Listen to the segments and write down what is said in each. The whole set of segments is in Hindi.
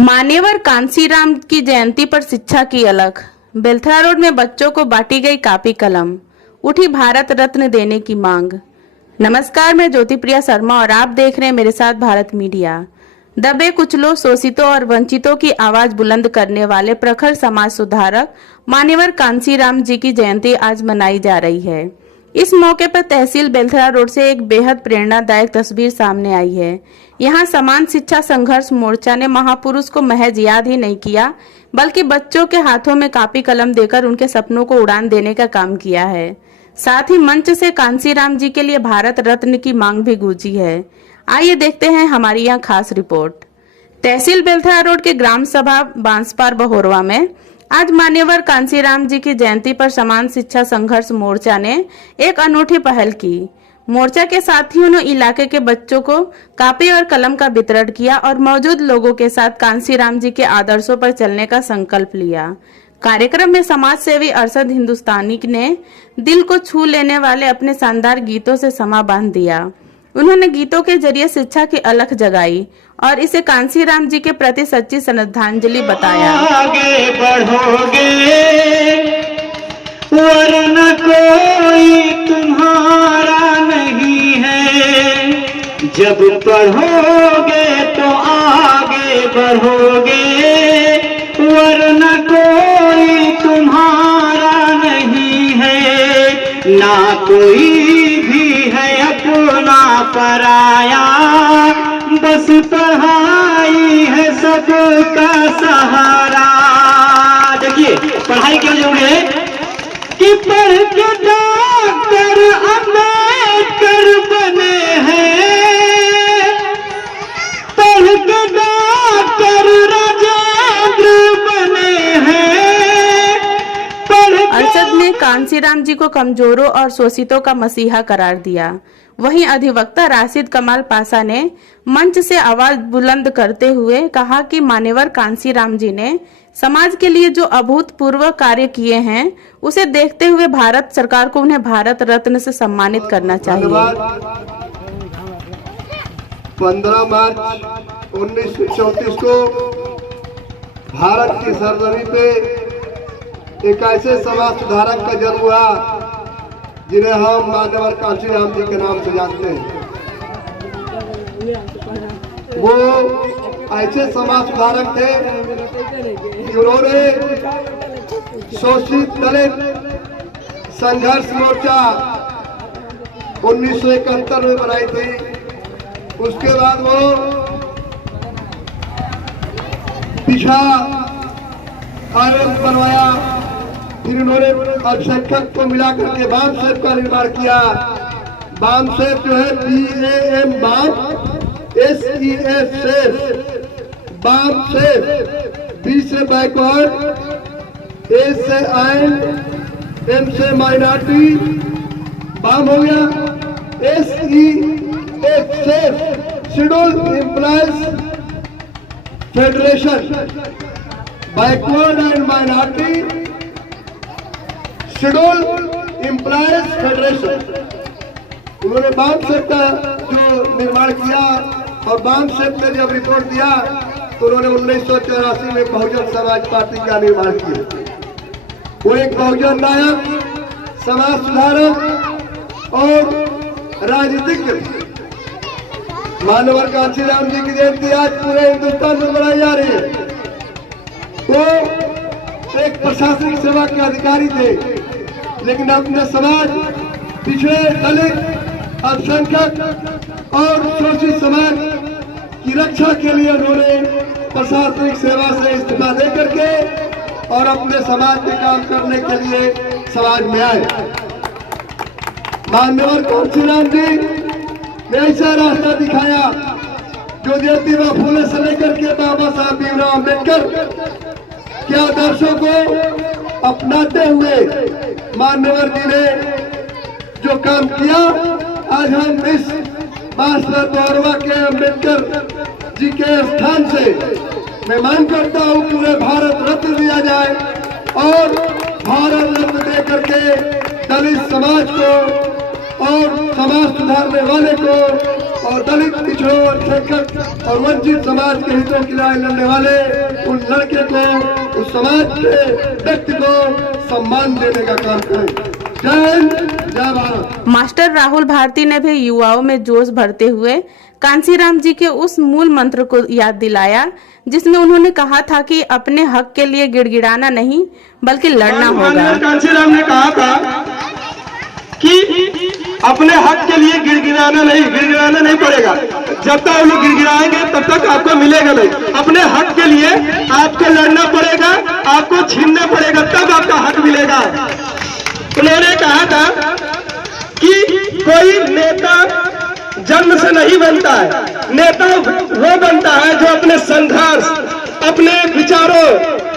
मान्यवर कांसीराम की जयंती पर शिक्षा की अलख। बेलथरा रोड में बच्चों को बांटी गई कापी कलम। उठी भारत रत्न देने की मांग। नमस्कार, मैं ज्योति प्रिया शर्मा और आप देख रहे हैं मेरे साथ भारत मीडिया। दबे कुचलों, शोषितों और वंचितों की आवाज बुलंद करने वाले प्रखर समाज सुधारक मान्यवर कांसीराम जी की जयंती आज मनाई जा रही है। इस मौके पर तहसील बेलथरा रोड से एक बेहद प्रेरणादायक तस्वीर सामने आई है। यहाँ समान शिक्षा संघर्ष मोर्चा ने महापुरुष को महज याद ही नहीं किया, बल्कि बच्चों के हाथों में कापी कलम देकर उनके सपनों को उड़ान देने का काम किया है। साथ ही मंच से कांसीराम जी के लिए भारत रत्न की मांग भी गूंजी है। आइए देखते हैं हमारी यहाँ खास रिपोर्ट। तहसील बेलथरा रोड के ग्राम सभा बांसपार बहोरवा में आज मान्यवर कांसीराम जी की जयंती पर समान शिक्षा संघर्ष मोर्चा ने एक अनूठी पहल की। मोर्चा के साथियों ने इलाके के बच्चों को कापी और कलम का वितरण किया और मौजूद लोगों के साथ कांसीराम जी के आदर्शों पर चलने का संकल्प लिया। कार्यक्रम में समाज सेवी अरशद हिंदुस्तानी ने दिल को छू लेने वाले अपने शानदार गीतों से समा बांध दिया। उन्होंने गीतों के जरिए शिक्षा की अलख जगाई और इसे कांसीराम जी के प्रति सच्ची श्रद्धांजलि बताया। आगे बढ़ोगे वरना कोई तुम्हारा नहीं है, जब पढ़ोगे तो आगे बढ़ोगे वरना कोई तुम्हारा नहीं है, ना कोई भी है अपना पराया, बस पढ़ाई है सबका सहारा। देखिए पढ़ाई क्यों जरूरी है कि पढ़ के डॉक्टर अम्बेडकर बने हैं, पढ़ के डॉक्टर राजेंद्र बने हैं। अरशद ने कांसीराम जी को कमजोरों और शोषितों का मसीहा करार दिया। वहीं अधिवक्ता राशिद कमाल पासा ने मंच से आवाज बुलंद करते हुए कहा कि मान्यवर कांसीराम जी ने समाज के लिए जो अभूतपूर्व कार्य किए हैं, उसे देखते हुए भारत सरकार को उन्हें भारत रत्न से सम्मानित करना चाहिए। 15 मार्च 1934 को भारत की सरजमी पे एक ऐसे समाज सुधारक का जन्म हुआ जिन्हें हम मान्यवर कांसीराम जी के नाम से जानते हैं। वो ऐसे समाज सुधारक थे कि उन्होंने शोषित दलित संघर्ष मोर्चा 1971 में बनाई थी। उसके बाद वो पिछड़ा आयोग बनवाया, फिर उन्होंने अल्पसंख्यक को मिलाकर के बाम सेब का निर्माण किया। बाम सेब जो है BAM बाम, SEF सेब, बाम सेब, B से बैकवर्ड, A से आयन, M से माइनॉरिटी, बाम हो गया। SEF सेब scheduled employees federation, backward and minority schedule employees federation. उन्होंने बाम सेब का जो निर्माण किया और बाम सेब ने जब रिपोर्ट दिया तो उन्होंने 1984 में बहुजन समाज पार्टी का निर्माण किया। वो एक बहुजन नायक, समाज सुधारक और राजनीतिज्ञ मान्यवर कांसीराम जी की जयंती आज पूरे हिंदुस्तान में मनाई जा रही है। वो एक प्रशासनिक सेवा के अधिकारी थे, लेकिन अपने समाज, पिछड़े, दलित, अल्पसंख्यक और शोषित समाज की रक्षा के लिए उन्होंने प्रशासनिक सेवा से इस्तीफा दे करके और अपने समाज में काम करने के लिए समाज में आए। मान्यवर कांसीराम जी ने ऐसा रास्ता दिखाया जो ज्योतिबा फूले से लेकर के बाबा साहब भीमराव अम्बेडकर के आदर्शों को अपनाते हुए मान्यवर जी ने जो काम किया, आज हम इस बांसपार बहोरवा के अम्बेडकर जी के स्थान से मैं मांग करता हूँ पूरे भारत रत्न दिया जाए और भारत रत्न दे करके दलित समाज को और समाज सुधारने वाले को और दलित, पिछड़ों, अल्पसंख्यक और वंचित समाज के हितों के लिए लड़ने वाले उन लड़के को, उस समाज के व्यक्ति को सम्मान देने का काम करें। जय हिंद, जय भारत। मास्टर राहुल भारती ने भी युवाओं में जोश भरते हुए कांसीराम जी के उस मूल मंत्र को याद दिलाया जिसमें उन्होंने कहा था कि अपने हक के लिए गिड़गिड़ाना नहीं बल्कि लड़ना होगा। कांसीराम ने कहा था कि अपने हक के लिए गिड़गिड़ाना नहीं पड़ेगा। जब तक आप लोग गिड़गिड़ाएंगे तब तक आपको मिलेगा नहीं। अपने हक के लिए आपको लड़ना पड़ेगा, आपको छीनना पड़ेगा, तब आपका हक मिलेगा। उन्होंने कहा था कि कोई नेता जन्म से नहीं बनता है, नेता वो बनता है जो अपने संघर्ष, अपने विचारों,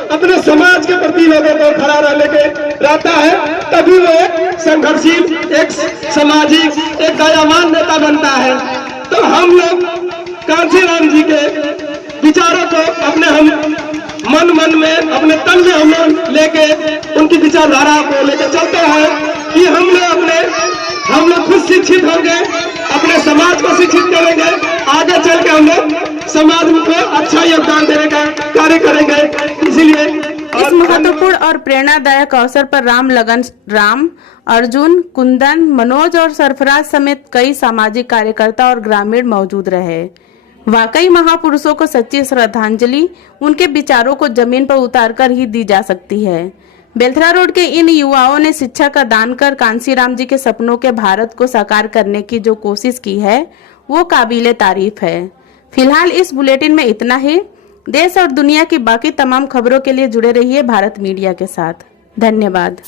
अपने समाज के प्रति लोगों को खड़ा रहने के रहता है, तभी वो एक संघर्षशील, एक सामाजिक, एक दयावान नेता बनता है। तो हम लोग कांसीराम जी के विचारों को अपने हम मन में, अपने तन में हम लोग लेके उनकी विचारधारा को लेकर चलते हैं कि हम लोग खुद शिक्षित होंगे, अपने समाज को शिक्षित करेंगे, आगे चल के हम लोग समाज को अच्छा योगदान देने का कार्य करेंगे। इसीलिए इस महत्वपूर्ण और प्रेरणादायक अवसर पर राम, अर्जुन, कुंदन, मनोज और सरफराज समेत कई सामाजिक कार्यकर्ता और ग्रामीण मौजूद रहे। वाकई महापुरुषों को सच्ची श्रद्धांजलि उनके विचारों को जमीन पर उतारकर ही दी जा सकती है। बेलथरा रोड के इन युवाओं ने शिक्षा का दान कर कांसीराम जी के सपनों के भारत को साकार करने की जो कोशिश की है वो काबिले तारीफ है। फिलहाल इस बुलेटिन में इतना ही। देश और दुनिया की बाकी तमाम खबरों के लिए जुड़े रहिए भारत मीडिया के साथ। धन्यवाद।